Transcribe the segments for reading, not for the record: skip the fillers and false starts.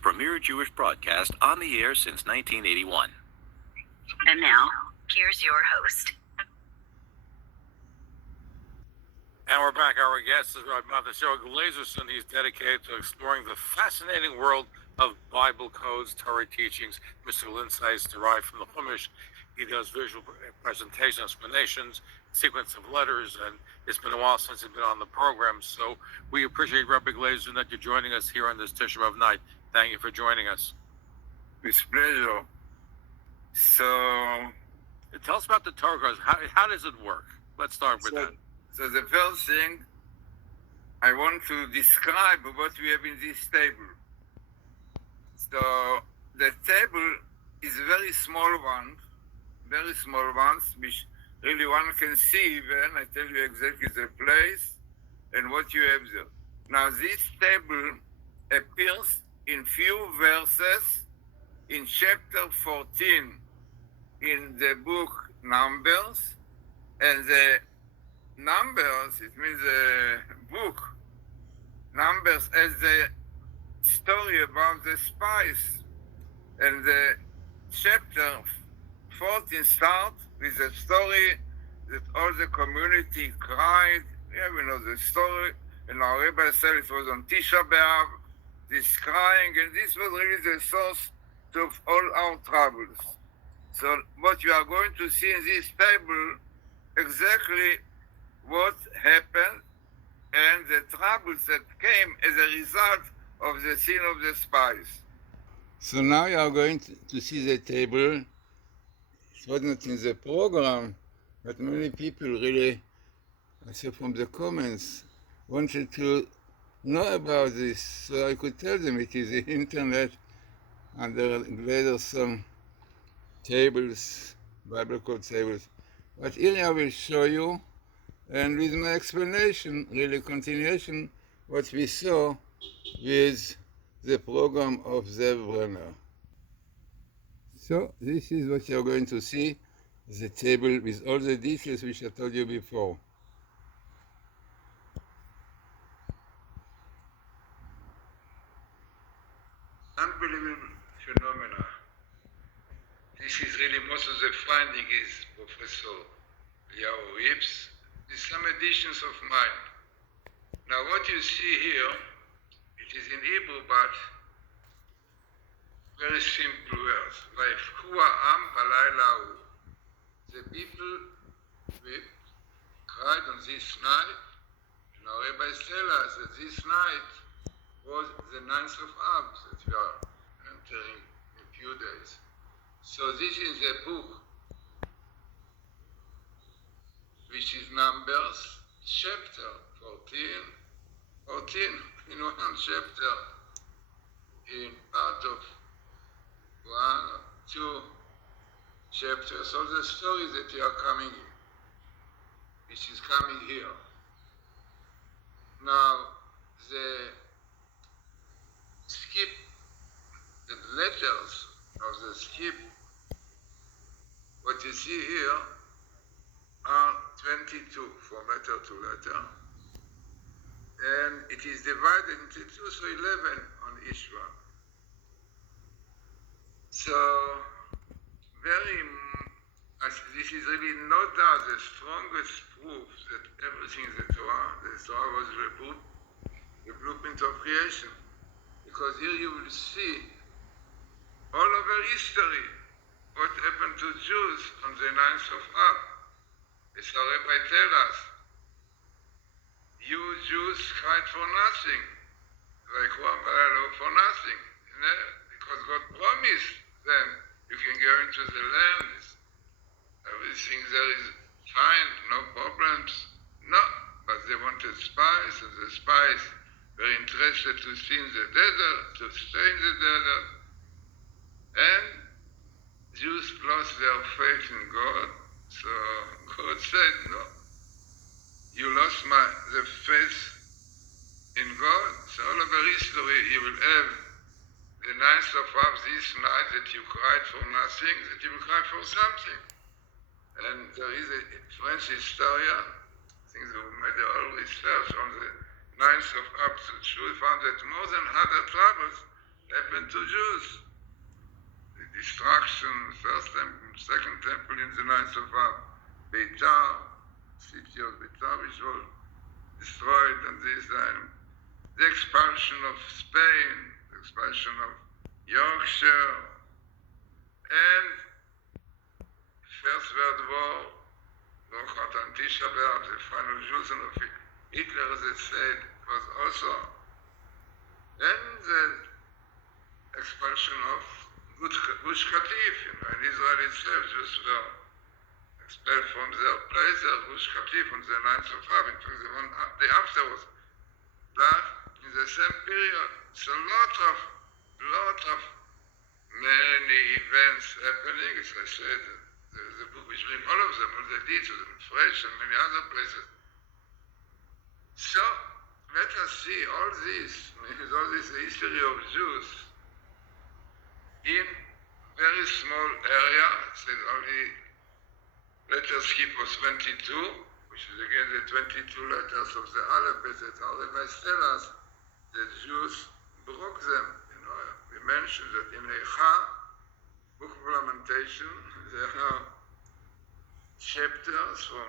premier Jewish broadcast on the air since 1981. And now, here's your host. And we're back. Our guest is Rabbi Matityah Glazerson. He's dedicated to exploring the fascinating world of Bible codes, Torah teachings, mystical insights derived from the Chumash. He does visual presentation, explanations, sequence of letters, and it's been a while since he's been on the program. So we appreciate Rabbi Glazerson that you're joining us here on this Tisha B'Av night. Thank you for joining us. With pleasure. So tell us about the Torah codes. How does it work? Let's start with that. So the first thing I want to describe what we have in this table. So the table is very small ones, which really one can see when I tell you exactly the place and what you have there. Now this table appears in few verses in chapter 14 in the book Numbers, and the Numbers, it means the book Numbers, as the story about the spies, and the chapter 14 starts with a story that all the community cried. Yeah, we know the story, and our Rabbi said it was on Tisha B'Av, this crying, and this was really the source of all our troubles. So what you are going to see in this table, exactly what happened and the troubles that came as a result of the sin of the spies. So now you are going to see the table. It was not in the program, but many people really, I see from the comments, wanted to know about this, so I could tell them it is the internet under Glazerson tables, Bible code tables. But here I will show you, and with my explanation, really continuation, what we saw with the program of Zev Brenner. So this is what you're going to see, the table with all the details which I told you before. Unbelievable phenomena. This is really most of the finding is Professor Yao Rips. With some additions of mine. Now what you see here, it is in Hebrew, but very simple words. Vayifku ha'am halayla hu. The people wept, cried on this night. Now rabbis tell us that this night was the 9th of Av that we are entering in a few days. So this is the book, which is Numbers, chapter 14 in one chapter, in part of 1 or 2 chapters of the story that you are coming in, which is coming here. Now, the skip, the letters of the skip, what you see here are 22 from letter to letter, and it is divided into 2, so 11 on each one. So, this is really no doubt the strongest proof that everything in the Torah was the blueprint of creation, because here you will see all over history what happened to Jews on the 9th of Av. As our Rabbi tells us, you Jews cried for nothing, like for nothing, because God promised them you can go into the land, everything there is fine, no problems. No, but they wanted spies, and the spies were interested to see in the desert, to stay in the desert, and Jews lost their faith in God. So God said, no, you lost the faith in God. So all over history, you will have the 9th of Av this night that you cried for nothing, that you will cry for something. And there is a French historian, I think they made all research on the 9th of Av, so we found that more than 100 troubles happened to Jews. The destruction, first temple, second temple in the 9th of Av, Beitar, city of Beitar, which was destroyed, and this the expulsion of Spain, the expulsion of Yorkshire, and First World War, ATITYAHU, the final Jews of Hitler, as it said, was also, and the expulsion of Gush Katif, in Israel itself, Jews were expelled from their places, Gush Katif, on the 9th of Av, in fact, the one day afterwards. But in the same period, it's a lot of many events happening. As I said, the book which brings all of them, all the details, in French and many other places. So, let us see all this history of Jews in very small area. It said only letter skip was 22, which is again the 22 letters of the alphabet that our rabbis tell us that Jews broke them. We mentioned that in Eicha, Book of Lamentation, there are chapters from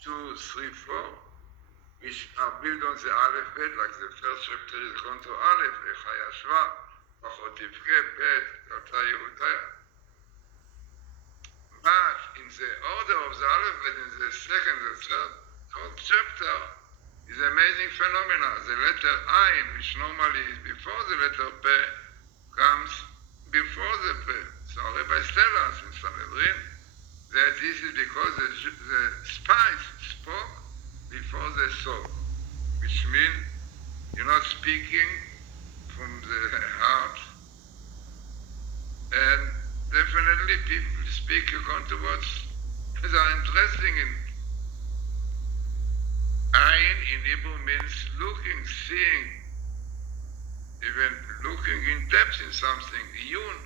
2, 3, 4, which are built on the alphabet, like the first chapter is going to Aleph, Eicha Yashva, Pachot Tivke, Bet, ATITYAHU. But in the order of the alphabet, in the second, the third chapter, is an amazing phenomenon. The letter Ayin, which normally is before the letter P, comes before the P. So rabbis tell us in Sanhedrin that this is because the spies spoke before they saw, which means you're not speaking from the heart, and definitely people speak according to what is interesting in Ayin in Hebrew means looking, seeing, even looking in depth in something, Iyun.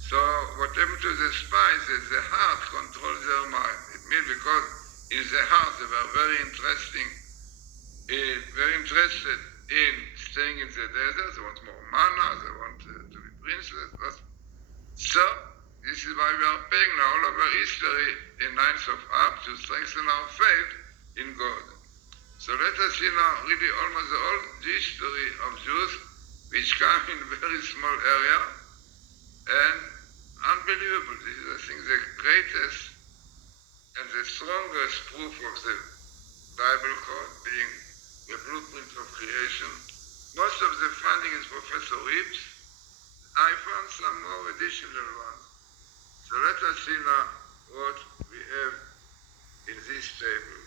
So what happened to the spies is the heart controls their mind. It means because in the heart they were very interested in staying in the desert. They want more manna, they want to be princes. So this is why we are paying now all of our history in 9th of Av to strengthen our faith in God. So let us see now really almost the whole history of Jews, which come in a very small area, and unbelievable. This is, I think, the greatest and the strongest proof of the Bible code, being the blueprint of creation. Most of the funding is Professor Reeves. I found some more additional ones. So let us see now what we have in this table.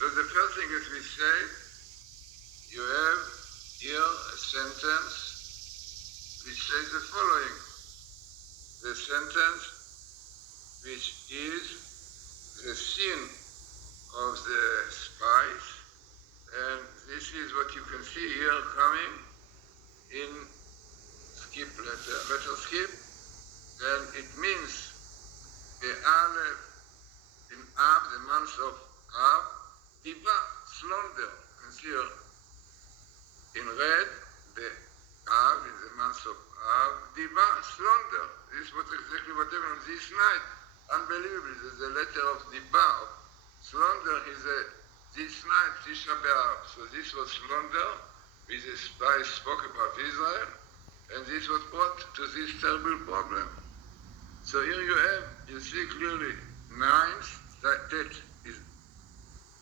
So the first thing is we say, you have here a sentence which says the following. The sentence which is the sin of the spies, and this is what you can see here coming in skip letter skip, and it means the Aleph in Av, the month of Av, Diva, slaughter. You can see here in red, the Av in the month of Av, Diva, slaughter. This is exactly what happened on this night. Unbelievable. The letter of Diva, slaughter is this night, Tisha B'Av. So this was slaughter, which the spies spoke about Israel, and this was brought to this terrible problem. So here you see clearly, that is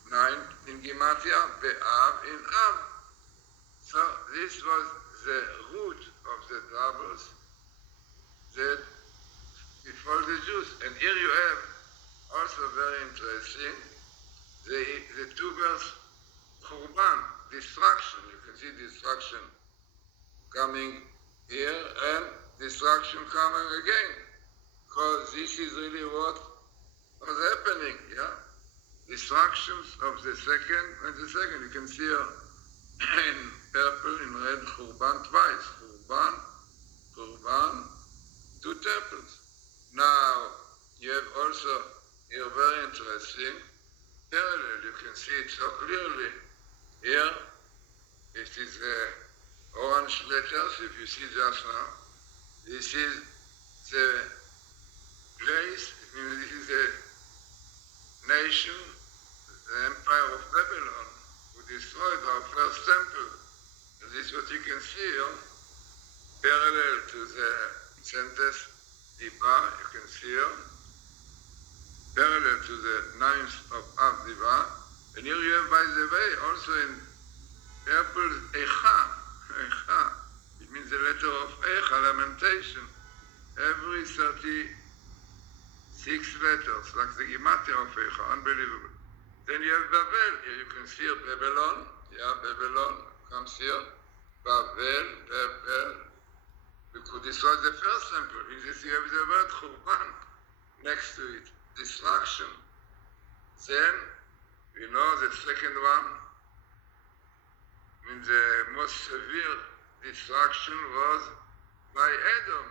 9 in Matityah, B'Av in Av. So this was the root of the troubles that befall the Jews. And here you have also very interesting, the two words, Churban, destruction. You can see destruction coming here and destruction coming again. Because this is really what was happening, yeah? Destructions of the second and the second. You can see here in purple, in red, Churban twice. Churban, two temples. Now, you have also here very interesting, parallel. You can see it so clearly. Here, it is orange letters, if you see just now. This is the place, this is the nation, the empire of Babylon, who destroyed our first temple. And this is what you can see here, parallel to the sentence Diba, you can see here, parallel to the ninth of Av Diba. And here you have, by the way, also in purple, Echa. Echa. It means the letter of Echa, lamentation. Every 36 letters, like the Matityah of Echa, unbelievable. Then you have Babel. Here you can see Babylon. Yeah, Babylon comes here. Babel, Babel. We could destroy the first temple. In this you have the word Churban next to it. Destruction. Then, we know the second one, means the most severe destruction was by Edom.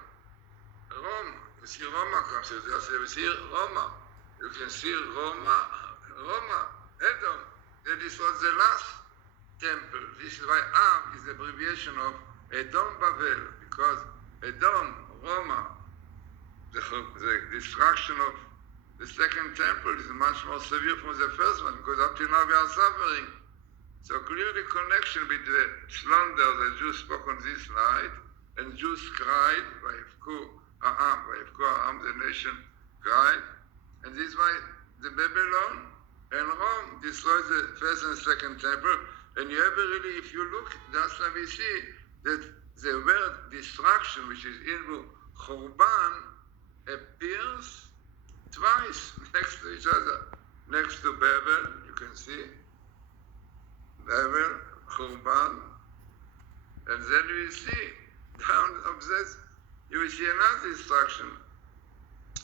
Rome. You see Roma comes here. You see Roma. You can see Roma, Edom. That is was the last temple. This is why Av is the abbreviation of Edom Babel, because Edom, Roma, the destruction of the second temple is much more severe from the first one, because up till now we are suffering. So clearly connection between the slander the Jews spoke on this night, and Jews cried, Vayivku Ha'am, the nation cried, and this is why the Babylon and Rome destroyed the first and second temple. And you ever really, if you look, that's why we see that the word destruction, which is Hebrew Churban, appears twice next to each other. Next to Babel, you can see Babel, Churban, and then we see down of this, you will see another destruction.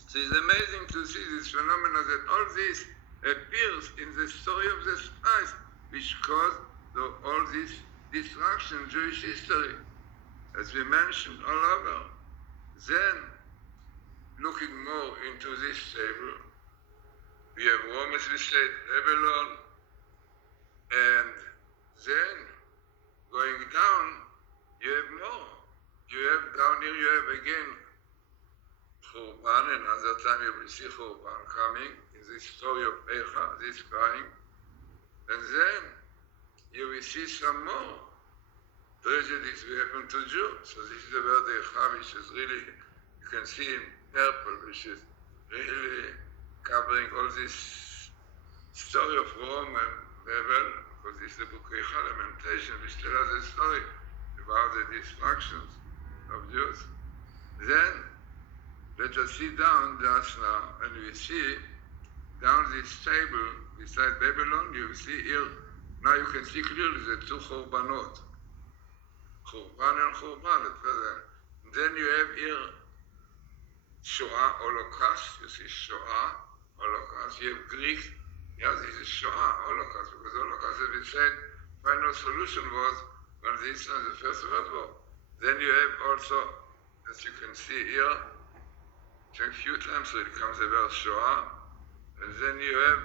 So it's amazing to see this phenomenon that all this appears in the story of the spies, which caused all this destruction in Jewish history, as we mentioned all over. Then, looking more into this table, we have Rome, as we said, Babylon, and then going down, you have more. You have down here, you have again Churban, another time you will see Churban coming in this story of Echa, this crying, and then you will see some more tragedies will happen to Jews. So this is the word Echa, which is really, you can see in purple, which is really covering all this story of Rome and Babel, because this is the book Echa, Lamentation, which tells us the story about the destructions of Jews. Then, let us see down just now, and we see down this table beside Babylon, you see here, now you can see clearly the two Churbanot. Churban and Churban at present. Then you have here Shoah, Holocaust. You see Shoah, Holocaust. You have Greek. Yeah, this is Shoah, Holocaust, because Holocaust, as we said, final solution was when this was the First World War. Then you have also, as you can see here, a few times so it comes the word Shoah, and then you have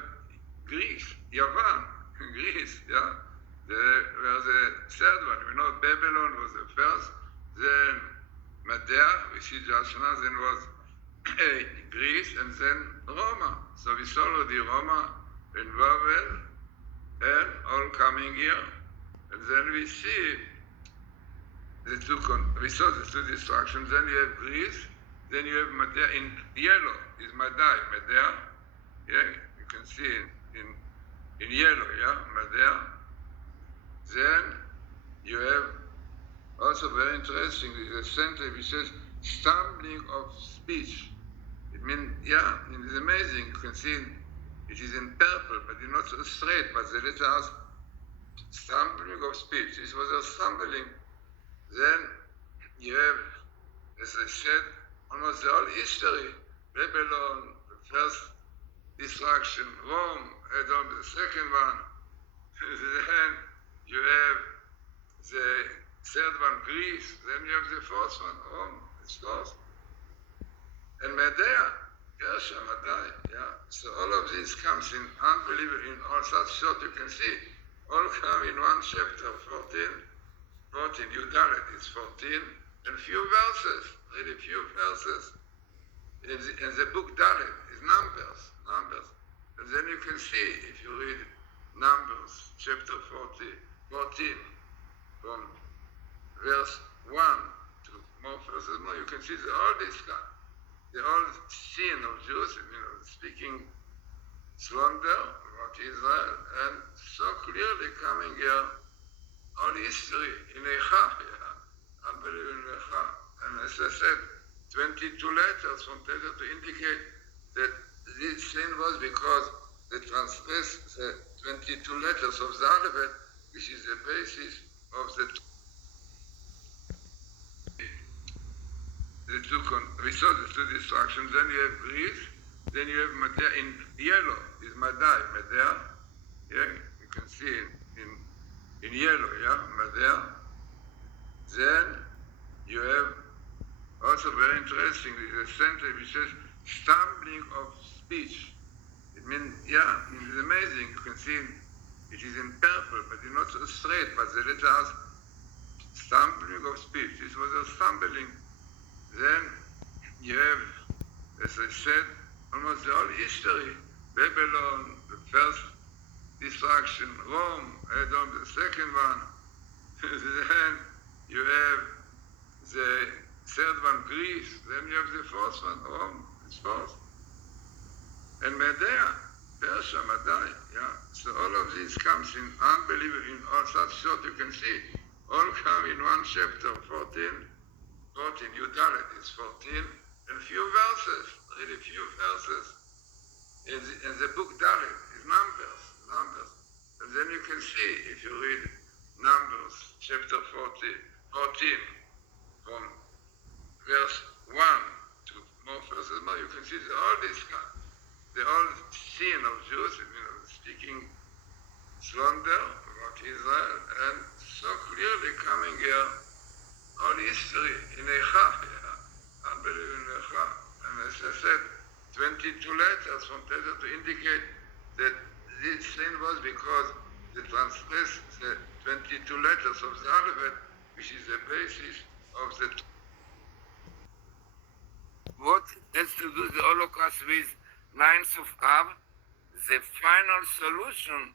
Greece, Yavan, Greece, yeah, where the third one. We know Babylon was the first, then Matityah, we see just now, then was Greece, and then Roma. So we saw already Roma and Babel, and all coming here, and then we see we saw the two destructions. Then you have Greece, then you have Matityah in yellow, is Matityah, yeah, you can see in yellow, yeah, Matityah. Then you have also very interesting, the sentence which says stumbling of speech. It means, yeah, it is amazing, you can see it is in purple, but it's not so straight, but the letters stumbling of speech. This was a stumbling. Then you have, as I said, almost the whole history. Babylon, the first destruction, Rome, Edom, the second one. Then you have the third one, Greece. Then you have the fourth one, Rome, it's fourth. And Matityah, Gershom, Adai, yeah. So all of this comes in unbelievable, in all such short you can see. All come in one chapter, 14, Yudalet is 14, and few verses, really few verses. In the book Dalet is numbers. And then you can see, if you read Numbers, chapter 14, from verse 1 to more verses more, you can see the old sin of Jews, speaking slander about Israel, and so clearly coming here, all history in Echa, unbelievable in Echa. And as I said, 22 letters from Tether to indicate that this sin was because they transgressed the 22 letters of the alphabet, which is the basis of the we saw the two destructions. Then you have Greece, then you have Matityah. In yellow is Matityah. Yeah, you can see in yellow, yeah, Matityah. Then you have also very interesting, the sentence which says stumbling of speech. It means, yeah, it is amazing. You can see it is in purple, but it's not so straight, but the letters stumbling of speech. This was a stumbling. Then you have, as I said, almost the whole history. Babylon, the first destruction, Rome, Edom, the second one. Then you have the third one, Greece. Then you have the fourth one, Rome, is fourth. And Medea, Persia, Madai, yeah. So all of this comes in unbelievable, in all such short you can see. All come in one chapter, 14, Yudalet is 14, and few verses, really few verses. In the book Dalet is numbers. And then you can see, if you read Numbers, chapter 14, from verse 1 to more verses more, you can see the old sin of Jews, speaking slander about Israel, and so clearly coming here, all history in Echa, unbelievable in Echa. And as I said, 22 letters from Tether to indicate that this sin was because they transgressed the 22 letters of the alphabet, which is the basis of the. What has to do the Holocaust with 9th of Av? The final solution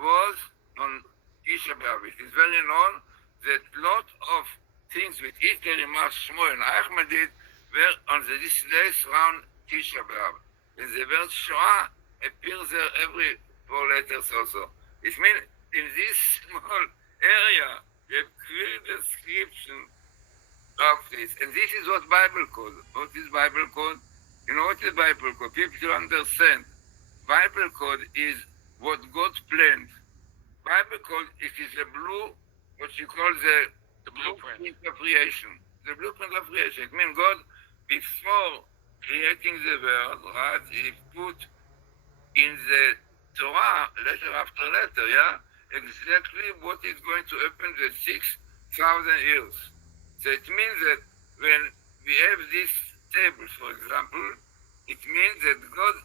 was on Tisha B'Av. It is very known that lot of things with Hitler, Mars, Shmuel, and Ahmed did were on this days around Tisha B'Av. And the word Shoah appears there every 4 letters also. It means in this small area, you have clear description of this. And this is what Bible code. What is Bible code? You know what is Bible code? People to understand. Bible code is what God planned. Bible code, it is a blue, what you call the blueprint of creation. The blueprint of creation. It means God, before creating the world, right, he put in the Torah, letter after letter, yeah, exactly what is going to happen the 6,000 years. So it means that when we have this table, for example, it means that God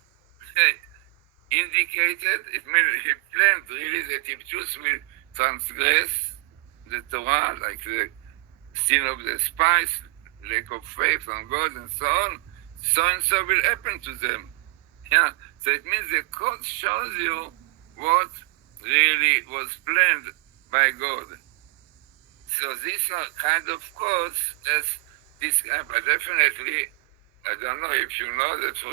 indicated, it means he planned really that if Jews will transgress the Torah, like the sin of the spice, lack of faith on God and so on, so will happen to them. Yeah, so it means the code shows you what really was planned by God. So these are kind of codes as this, but definitely, I don't know if you know that for